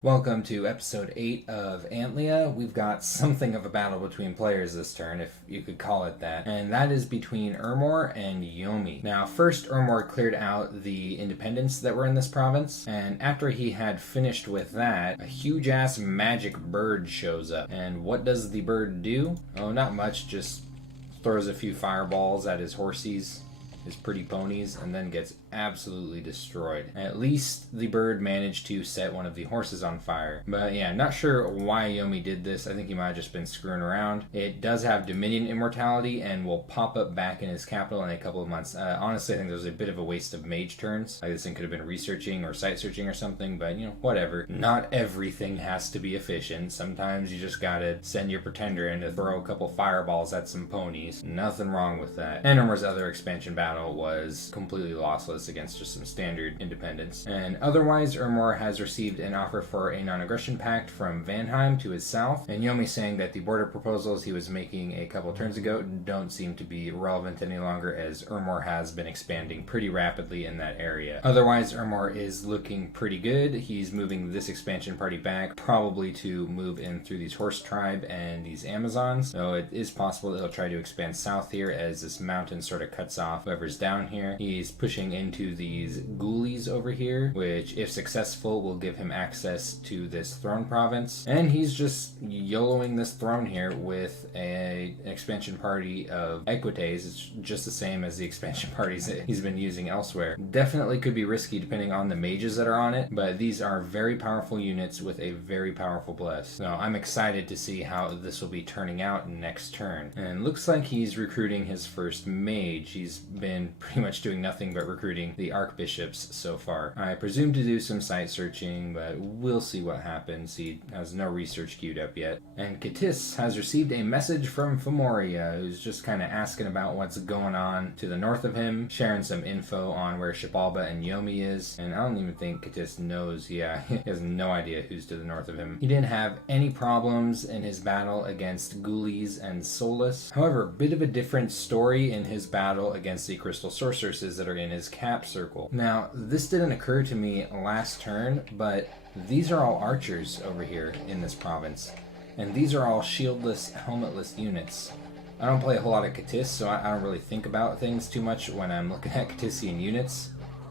Welcome to episode 8 of Antlia. We've got something of a battle between players this turn, if you could call it that, and that is between Ermor and Yomi. Now, first Ermor cleared out the independents that were in this province, and after he had finished with that, a huge-ass magic bird shows up. And what does the bird do? Oh, not much, just throws a few fireballs at his horsies, his pretty ponies, and then gets absolutely destroyed. At least the bird managed to set one of the horses on fire. But yeah, not sure why Yomi did this. I think he might have just been screwing around. It does have Dominion immortality and will pop up back in his capital in a couple of months. Honestly, I think there was a bit of a waste of mage turns. Like, this thing could have been researching or site searching or something, but whatever. Not everything has to be efficient. Sometimes you just gotta send your pretender in to throw a couple fireballs at some ponies. Nothing wrong with that. Endermore's other expansion battle was completely lossless against just some standard independents. And otherwise, Ermor has received an offer for a non-aggression pact from Vanheim to his south, and Yomi saying that the border proposals he was making a couple turns ago don't seem to be relevant any longer, as Ermor has been expanding pretty rapidly in that area. Otherwise, Ermor is looking pretty good. He's moving this expansion party back, probably to move in through these horse tribe and these Amazons, so it is possible that he'll try to expand south here as this mountain sort of cuts off whoever's down here. He's pushing into these ghoulies over here, which if successful will give him access to this throne province, and he's just YOLOing this throne here with an expansion party of Equites. It's just the same as the expansion parties that he's been using elsewhere. Definitely could be risky depending on the mages that are on it, but these are very powerful units with a very powerful bless. So I'm excited to see how this will be turning out next turn. And looks like he's recruiting his first mage. He's been pretty much doing nothing but recruiting the archbishops so far. I presume to do some site searching, but we'll see what happens. He has no research queued up yet. And Katis has received a message from Femoria, who's just kind of asking about what's going on to the north of him, sharing some info on where Shabalba and Yomi is, and I don't even think Katis knows. Yeah, he has no idea who's to the north of him. He didn't have any problems in his battle against Ghoulies and Solus. However, a bit of a different story in his battle against the Crystal Sorceresses that are in his cap circle. Now, this didn't occur to me last turn, but these are all archers over here in this province. And these are all shieldless, helmetless units. I don't play a whole lot of Katis, so I don't really think about things too much when I'm looking at Katisian units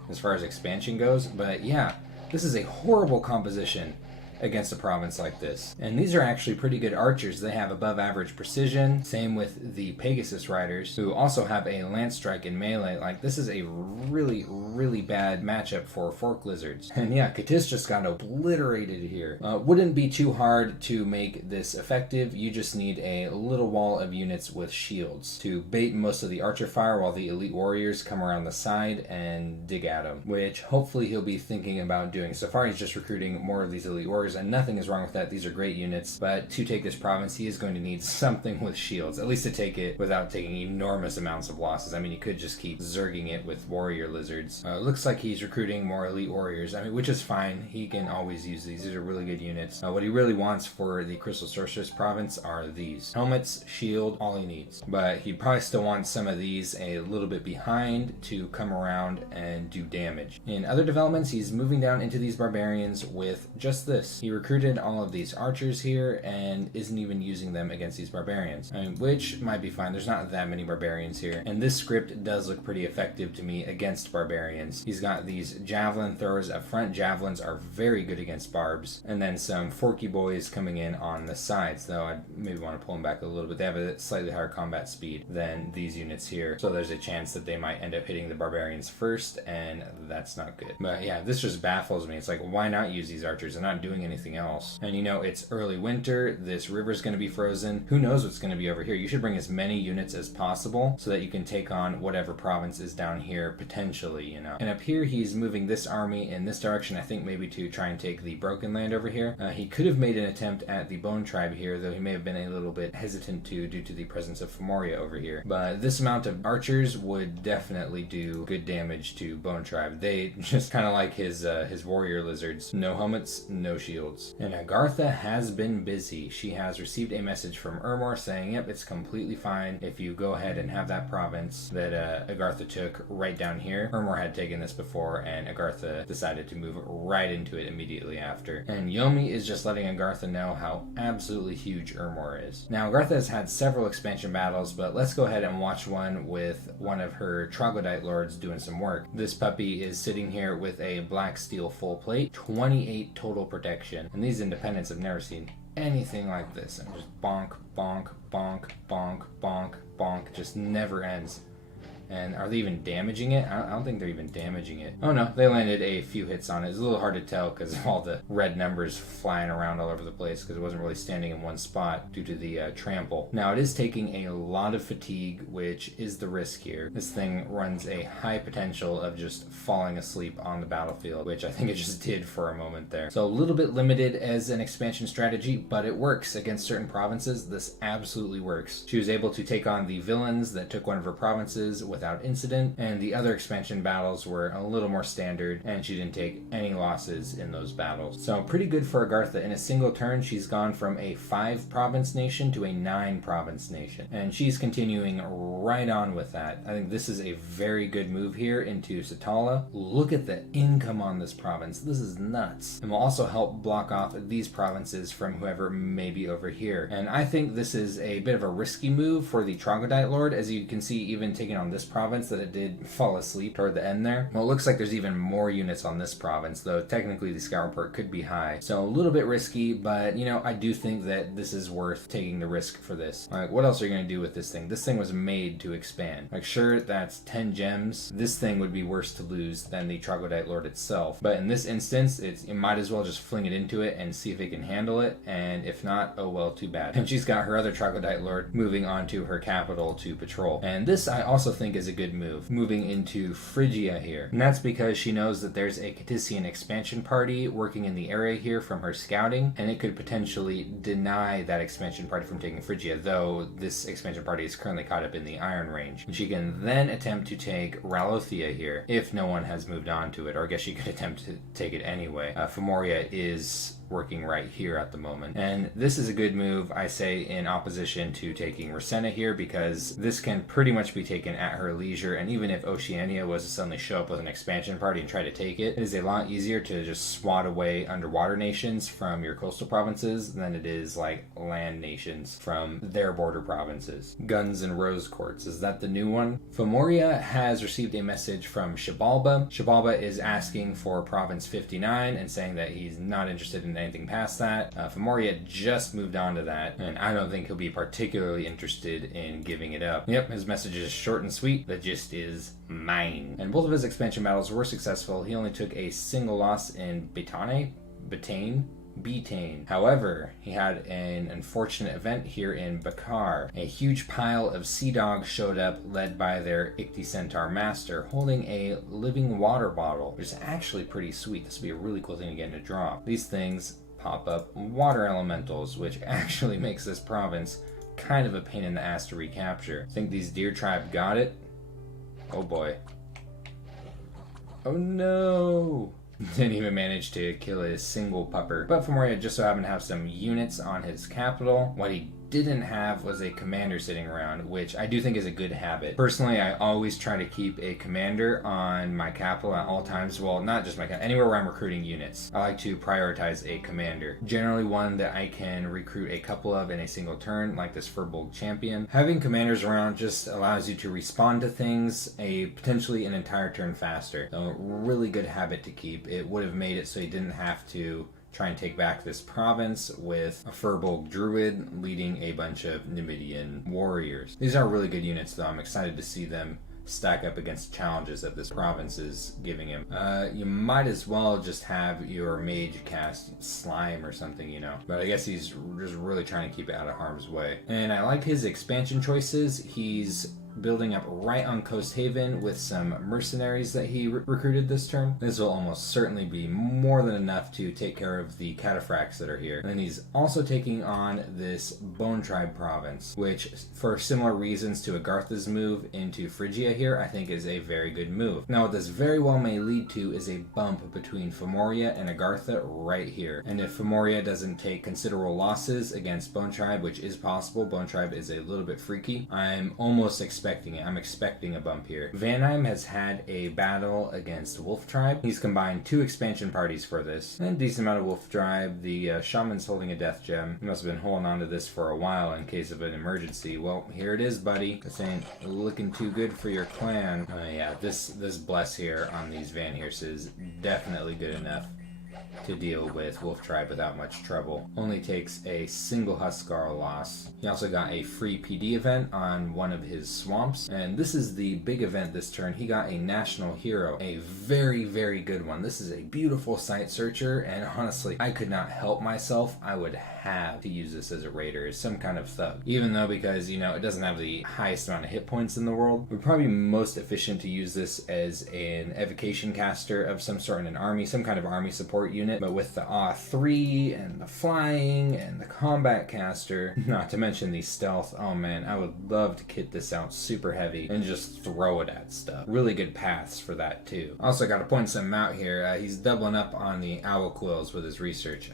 as far as expansion goes. But yeah, this is a horrible composition against a province like this. And these are actually pretty good archers. They have above average precision. Same with the Pegasus riders, who also have a lance strike in melee. Like, this is a really, really bad matchup for fork lizards. And yeah, Katis just got obliterated here. Wouldn't be too hard to make this effective. You just need a little wall of units with shields to bait most of the archer fire while the elite warriors come around the side and dig at him, which hopefully he'll be thinking about doing. So far he's just recruiting more of these elite warriors, and nothing is wrong with that. These are great units, but to take this province, he is going to need something with shields, at least to take it without taking enormous amounts of losses. I mean, he could just keep zerging it with warrior lizards. Looks like he's recruiting more elite warriors, I mean, which is fine. He can always use these. These are really good units. What he really wants for the Crystal Sorceress province are these. Helmets, shield, all he needs. But he probably still wants some of these a little bit behind to come around and do damage. In other developments, he's moving down into these barbarians with just this. He recruited all of these archers here and isn't even using them against these barbarians, which might be fine. There's not that many barbarians here, and this script does look pretty effective to me against barbarians. He's got these javelin throwers up front. Javelins are very good against barbs, and then some forky boys coming in on the sides, though I maybe want to pull them back a little bit. They have a slightly higher combat speed than these units here, so there's a chance that they might end up hitting the barbarians first, and that's not good. But yeah, this just baffles me. It's like, why not use these archers? They're not doing anything else. And it's early winter, this river's going to be frozen. Who knows what's going to be over here? You should bring as many units as possible so that you can take on whatever province is down here potentially, And up here he's moving this army in this direction, I think maybe to try and take the Broken Land over here. He could have made an attempt at the Bone Tribe here, though he may have been a little bit hesitant to due to the presence of Femoria over here. But this amount of archers would definitely do good damage to Bone Tribe. They just kind of like his warrior lizards. No helmets, no shields. shields. And Agartha has been busy. She has received a message from Ermor saying, yep, it's completely fine if you go ahead and have that province that Agartha took right down here. Ermor had taken this before, and Agartha decided to move right into it immediately after. And Yomi is just letting Agartha know how absolutely huge Ermor is. Now, Agartha has had several expansion battles, but let's go ahead and watch one with one of her troglodyte lords doing some work. This puppy is sitting here with a black steel full plate, 28 total protection, and these independents have never seen anything like this. And just bonk, bonk, bonk, bonk, bonk, bonk, just never ends. And are they even damaging it? I don't think they're even damaging it. Oh no, they landed a few hits on it. It's a little hard to tell because of all the red numbers flying around all over the place because it wasn't really standing in one spot due to the trample. Now it is taking a lot of fatigue, which is the risk here. This thing runs a high potential of just falling asleep on the battlefield, which I think it just did for a moment there. So a little bit limited as an expansion strategy, but it works against certain provinces. This absolutely works. She was able to take on the villains that took one of her provinces without incident, and the other expansion battles were a little more standard, and she didn't take any losses in those battles. So pretty good for Agartha. In a single turn, she's gone from a 5-province nation to a 9-province nation, and she's continuing right on with that. I think this is a very good move here into Satala. Look at the income on this province. This is nuts, and will also help block off these provinces from whoever may be over here. And I think this is a bit of a risky move for the Troglodyte Lord, as you can see, even taking on this province that it did fall asleep toward the end there. Well, it looks like there's even more units on this province, though technically the scout report could be high. So a little bit risky, but you know, I do think that this is worth taking the risk for this. Like, what else are you going to do with this thing? This thing was made to expand. Like, sure, that's 10 gems. This thing would be worse to lose than the Troglodyte Lord itself. But in this instance, you might as well just fling it into it and see if it can handle it. And if not, oh well, too bad. And she's got her other Troglodyte Lord moving on to her capital to patrol. And this I also think is a good move, moving into Phrygia here. And that's because she knows that there's a Catissian expansion party working in the area here from her scouting, and it could potentially deny that expansion party from taking Phrygia, though this expansion party is currently caught up in the Iron Range. And she can then attempt to take Ralothia here, if no one has moved on to it, or I guess she could attempt to take it anyway. Femoria is working right here at the moment. And this is a good move, I say, in opposition to taking Rasenna here, because this can pretty much be taken at her leisure, and even if Oceania was to suddenly show up with an expansion party and try to take it, it is a lot easier to just swat away underwater nations from your coastal provinces than it is like land nations from their border provinces. Guns and Rose Quartz, is that the new one? Femoria has received a message from Xibalba. Xibalba is asking for Province 59 and saying that he's not interested in anything past that. Femoria just moved on to that, and I don't think he'll be particularly interested in giving it up. Yep, his message is short and sweet. The gist is mine. And both of his expansion battles were successful. He only took a single loss in Betane. However, he had an unfortunate event here in Bakar. A huge pile of sea dogs showed up, led by their Ichthyscentaur master, holding a living water bottle, which is actually pretty sweet. This would be a really cool thing to get in a draw. These things pop up water elementals, which actually makes this province kind of a pain in the ass to recapture. I think these deer tribe got it. Oh boy. Oh no! Didn't even manage to kill a single pupper. But Femoria just so happened to have some units on his capital. What he didn't have was a commander sitting around, which I do think is a good habit. Personally, I always try to keep a commander on my capital at all times. Well, not just my capital, anywhere where I'm recruiting units. I like to prioritize a commander. Generally one that I can recruit a couple of in a single turn, like this Furbolg champion. Having commanders around just allows you to respond to things potentially an entire turn faster. So really good habit to keep. It would have made it so you didn't have to try and take back this province with a Furbolg druid leading a bunch of Numidian warriors. These are really good units, though. I'm excited to see them stack up against challenges that this province is giving him. You might as well just have your mage cast slime or something, you know. But I guess he's just really trying to keep it out of harm's way. And I like his expansion choices. He's building up right on Coast Haven with some mercenaries that he recruited this turn. This will almost certainly be more than enough to take care of the cataphracts that are here. And then he's also taking on this Bone Tribe province, which for similar reasons to Agartha's move into Phrygia here, I think is a very good move. Now what this very well may lead to is a bump between Femoria and Agartha right here. And if Femoria doesn't take considerable losses against Bone Tribe, which is possible, Bone Tribe is a little bit freaky, I'm almost expecting it. I'm expecting a bump here. Vanheim has had a battle against Wolf Tribe. He's combined 2 expansion parties for this. And a decent amount of Wolf Tribe. The Shaman's holding a death gem. He must have been holding on to this for a while in case of an emergency. Well, here it is, buddy. This ain't looking too good for your clan. Yeah, this bless here on these Van Heers is definitely good enough to deal with Wolf Tribe without much trouble. Only takes a single Huskarl loss. He also got a free PD event on one of his swamps, and this is the big event this turn. He got a national hero, a very, very good one. This is a beautiful sight searcher, and honestly, I could not help myself. I would have to use this as a raider, as some kind of thug. Even though, because, you know, it doesn't have the highest amount of hit points in the world, it would probably be most efficient to use this as an evocation caster of some sort in an army, some kind of army support unit. But with the AW3 and the flying and the combat caster, not to mention the stealth, oh man, I would love to kit this out super heavy and just throw it at stuff. Really good paths for that too. Also got to point something out here. He's doubling up on the owl quills with his research.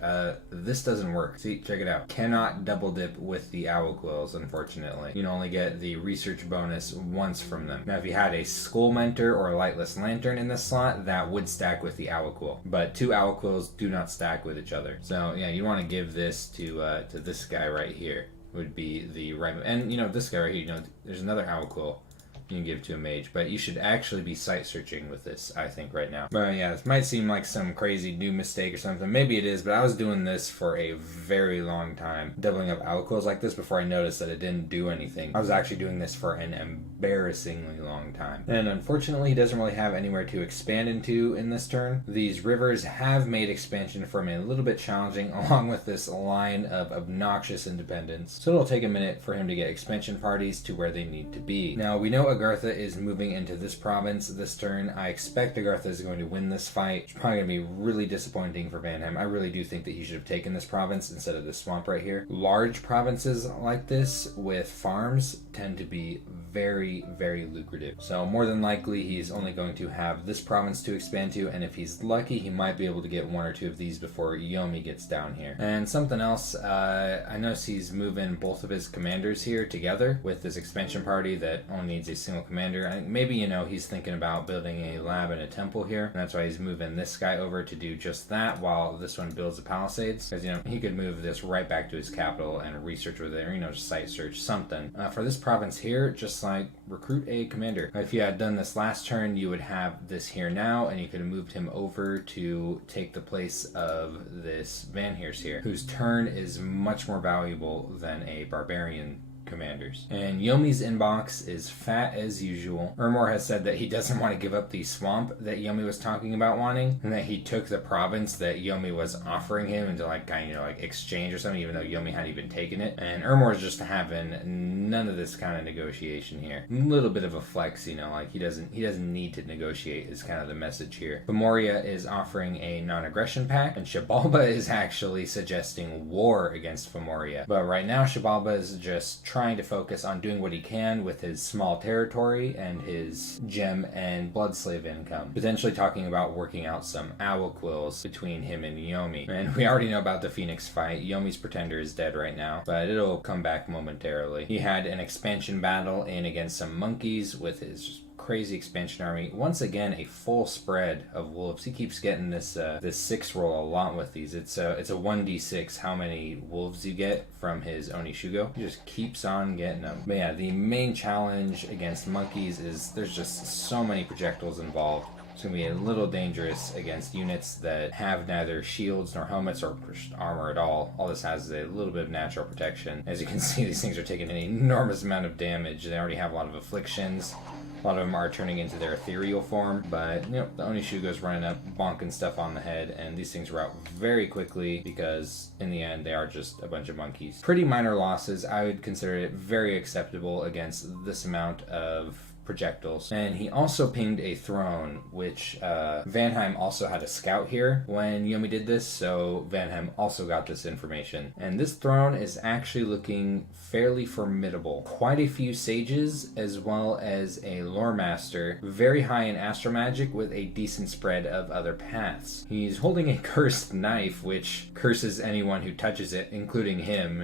This doesn't work. See, check it out. Cannot double dip with the owl quills, unfortunately. You can only get the research bonus once from them. Now, if you had a Skull Mentor or a Lightless Lantern in this slot, that would stack with the owl quill. But 2 owl quills do not stack with each other. So yeah, you want to give this to this guy right here. Would be the right, and you know, this guy right here, you know, there's another owl quill you can give to a mage, but you should actually be sight searching with this, I think, right now. But yeah, this might seem like some crazy new mistake or something. Maybe it is, but I was doing this for a very long time, doubling up owl quills like this before I noticed that it didn't do anything. I was actually doing this for an embarrassingly long time. And unfortunately, he doesn't really have anywhere to expand into in this turn. These rivers have made expansion for him a little bit challenging, along with this line of obnoxious independents. So it'll take a minute for him to get expansion parties to where they need to be. Now, we know Agartha is moving into this province this turn. I expect Agartha is going to win this fight. It's probably going to be really disappointing for Vanheim. I really do think that he should have taken this province instead of this swamp right here. Large provinces like this with farms tend to be very, very lucrative. So more than likely, he's only going to have this province to expand to, and if he's lucky, he might be able to get 1 or 2 of these before Yomi gets down here. And something else, I notice he's moving both of his commanders here together with this expansion party that only needs a single commander. I think maybe, you know, he's thinking about building a lab and a temple here, and that's why he's moving this guy over to do just that while this one builds the palisades, because, you know, he could move this right back to his capital and research with it, or, you know, just site search something. For this province here, just like recruit a commander. If you had done this last turn, you would have this here now, and you could have moved him over to take the place of this Van Heers here, whose turn is much more valuable than a barbarian commanders. And Yomi's inbox is fat as usual. Ermor has said that he doesn't want to give up the swamp that Yomi was talking about wanting, and that he took the province that Yomi was offering him into like kind of, you know, like exchange or something, even though Yomi hadn't even taken it. And Ermor's just having none of this kind of negotiation here. A little bit of a flex, you know, like he doesn't need to negotiate is kind of the message here. Femoria is offering a non-aggression pact, and Shabalba is actually suggesting war against Femoria. But right now Shabalba is just trying to focus on doing what he can with his small territory and his gem and blood slave income. Potentially talking about working out some owl quills between him and Yomi. And we already know about the Phoenix fight. Yomi's pretender is dead right now, but it'll come back momentarily. He had an expansion battle in against some monkeys with his crazy expansion army. Once again, a full spread of wolves. He keeps getting this 6 roll a lot with these. It's a 1d6 how many wolves you get from his Onishugo. He just keeps on getting them. But yeah, the main challenge against monkeys is there's just so many projectiles involved. It's going to be a little dangerous against units that have neither shields nor helmets or armor at all. All this has is a little bit of natural protection. As you can see, these things are taking an enormous amount of damage. They already have a lot of afflictions. A lot of them are turning into their ethereal form, but the Onishugo's running up, bonking stuff on the head, and these things rout very quickly because in the end they are just a bunch of monkeys. Pretty minor losses. I would consider it very acceptable against this amount of projectiles. And he also pinged a throne, which Vanheim also had a scout here when Yomi did this, so Vanheim also got this information. And this throne is actually looking fairly formidable. Quite a few sages, as well as a lore master, very high in astromagic with a decent spread of other paths. He's holding a cursed knife, which curses anyone who touches it, including him.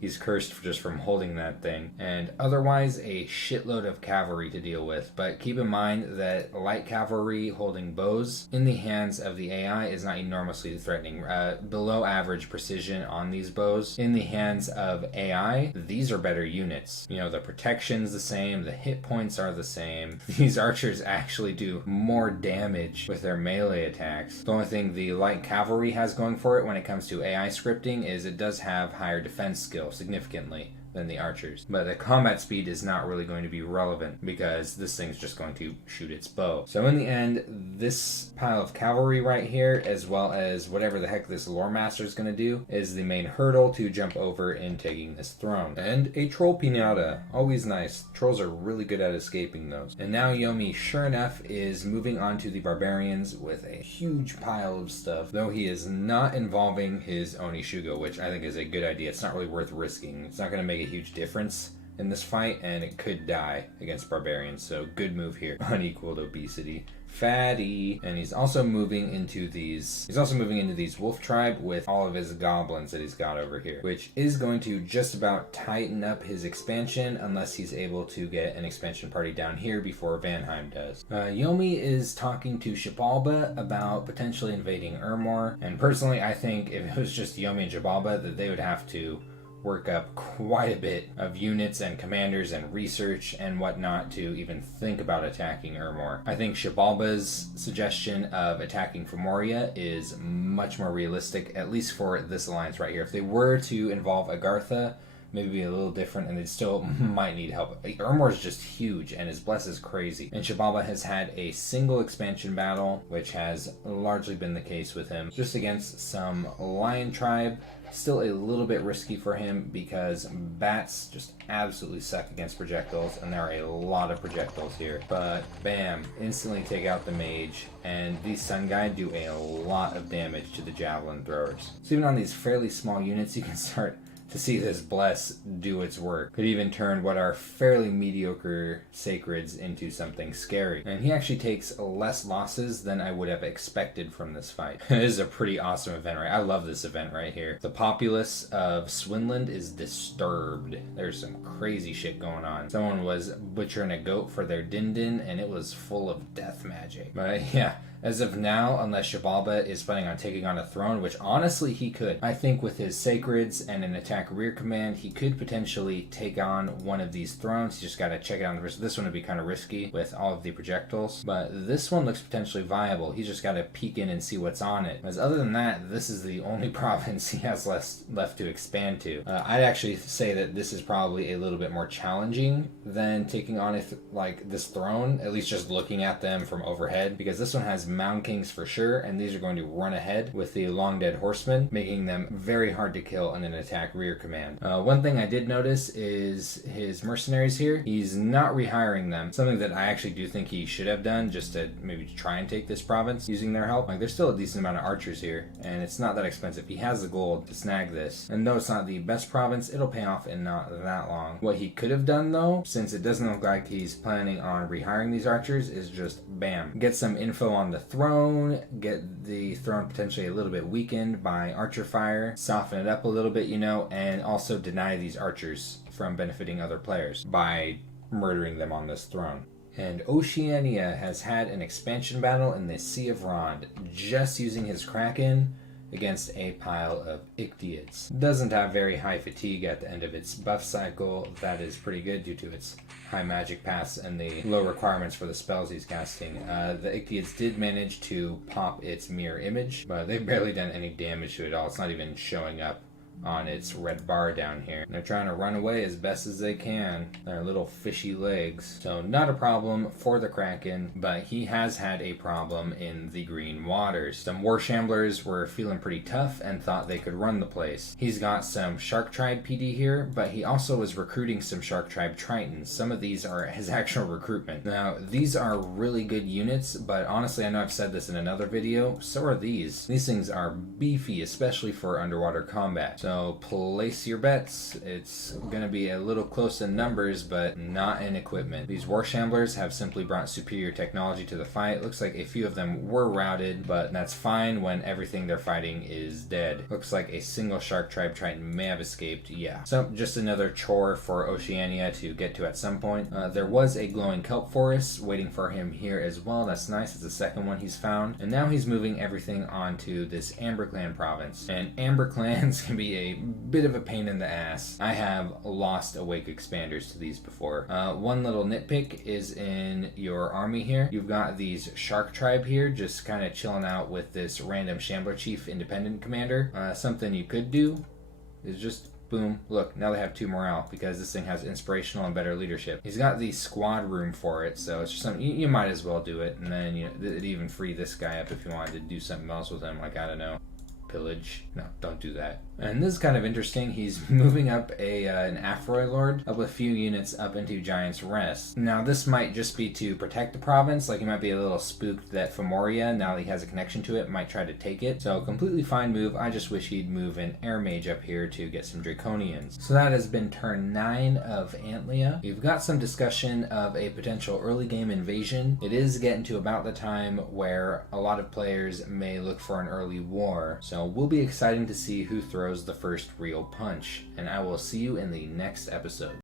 He's cursed just from holding that thing. And otherwise, a shitload of cavalry to deal with, but keep in mind that light cavalry holding bows in the hands of the AI is not enormously threatening. Below average precision on these bows. In the hands of AI, these are better units. The protection's the same, the hit points are the same. These archers actually do more damage with their melee attacks. The only thing the light cavalry has going for it when it comes to AI scripting is it does have higher defense skill significantly than the archers. But the combat speed is not really going to be relevant because this thing's just going to shoot its bow. So in the end, this pile of cavalry right here, as well as whatever the heck this lore master is going to do, is the main hurdle to jump over in taking this throne. And a troll pinata. Always nice. Trolls are really good at escaping those. And now Yomi, sure enough, is moving on to the barbarians with a huge pile of stuff, though he is not involving his Onishugo, which I think is a good idea. It's not really worth risking. It's not going to make a huge difference in this fight, and it could die against barbarians, so good move here. Unequaled obesity. Fatty. And he's also moving into these wolf tribe with all of his goblins that he's got over here, which is going to just about tighten up his expansion unless he's able to get an expansion party down here before Vanheim does. Yomi is talking to Xibalba about potentially invading Ermor, and personally I think if it was just Yomi and Xibalba that they would have to work up quite a bit of units and commanders and research and whatnot to even think about attacking Ermor. I think Xibalba's suggestion of attacking Femoria is much more realistic, at least for this alliance right here. If they were to involve Agartha, maybe be a little different, and they still might need help. Ermor is just huge, and his bless is crazy. And Xibalba has had a single expansion battle, which has largely been the case with him, just against some lion tribe. Still a little bit risky for him because bats just absolutely suck against projectiles, and there are a lot of projectiles here. But bam, instantly take out the mage, and these Sun Guide do a lot of damage to the javelin throwers. So even on these fairly small units, you can start to see this bless do its work. Could even turn what are fairly mediocre sacreds into something scary. And he actually takes less losses than I would have expected from this fight. This is a pretty awesome event, right? I love this event right here. The populace of Swinland is disturbed. There's some crazy shit going on. Someone was butchering a goat for their din-din, and it was full of death magic. But yeah, as of now, unless Xibalba is planning on taking on a throne, which honestly he could. I think with his sacreds and an attack rear command, he could potentially take on one of these thrones. You just gotta check it out on the wrist. This one would be kind of risky with all of the projectiles, but this one looks potentially viable. He's just gotta peek in and see what's on it. Because other than that, this is the only province he has left to expand to. I'd actually say that this is probably a little bit more challenging than taking on this throne, at least just looking at them from overhead, because this one has Mound Kings for sure, and these are going to run ahead with the Long Dead Horsemen, making them very hard to kill in an attack rear command. One thing I did notice is his mercenaries here. He's not rehiring them, something that I actually do think he should have done just to maybe try and take this province using their help. There's still a decent amount of archers here, and it's not that expensive. He has the gold to snag this, and though it's not the best province, it'll pay off in not that long. What he could have done though, since it doesn't look like he's planning on rehiring these archers, is just bam, get some info on the throne, get the throne potentially a little bit weakened by archer fire, soften it up a little bit, and also deny these archers from benefiting other players by murdering them on this throne. And Oceania has had an expansion battle in the Sea of Rond, just using his Kraken against a pile of Ichthyids. Doesn't have very high fatigue at the end of its buff cycle. That is pretty good due to its high magic pass and the low requirements for the spells he's casting. The Ichthyids did manage to pop its mirror image, but they've barely done any damage to it at all. It's not even showing up on its red bar down here. They're trying to run away as best as they can. Their little fishy legs. So not a problem for the Kraken, but he has had a problem in the green waters. Some war shamblers were feeling pretty tough and thought they could run the place. He's got some Shark Tribe PD here, but he also is recruiting some Shark Tribe Tritons. Some of these are his actual recruitment. Now, these are really good units, but honestly, I know I've said this in another video, so are these. These things are beefy, especially for underwater combat. So place your bets. It's gonna be a little close in numbers, but not in equipment. These war shamblers have simply brought superior technology to the fight. Looks like a few of them were routed, but that's fine when everything they're fighting is dead. Looks like a single Shark Tribe Triton may have escaped, yeah. So just another chore for Oceania to get to at some point. There was a glowing kelp forest waiting for him here as well. That's nice. It's the second one he's found. And now he's moving everything onto this Amber Clan province. And Amber Clans can be a bit of a pain in the ass. I have lost Awake Expanders to these before. One little nitpick is in your army here. You've got these Shark Tribe here just kind of chilling out with this random Shambler Chief Independent Commander. Something you could do is just boom, look, now they have 2 morale because this thing has inspirational and better leadership. He's got the squad room for it, so it's just something you might as well do it, and then it'd even free this guy up if you wanted to do something else with him, like, I don't know, pillage. No, don't do that. And this is kind of interesting. He's moving up an Aphroy Lord up a few units up into Giant's Rest. Now this might just be to protect the province, like he might be a little spooked that Femoria, now that he has a connection to it, might try to take it. So completely fine move. I just wish he'd move an Air Mage up here to get some Draconians. So that has been turn 9 of Antlia. We've got some discussion of a potential early game invasion. It is getting to about the time where a lot of players may look for an early war. So we'll be excited to see who throws the first real punch, and I will see you in the next episode.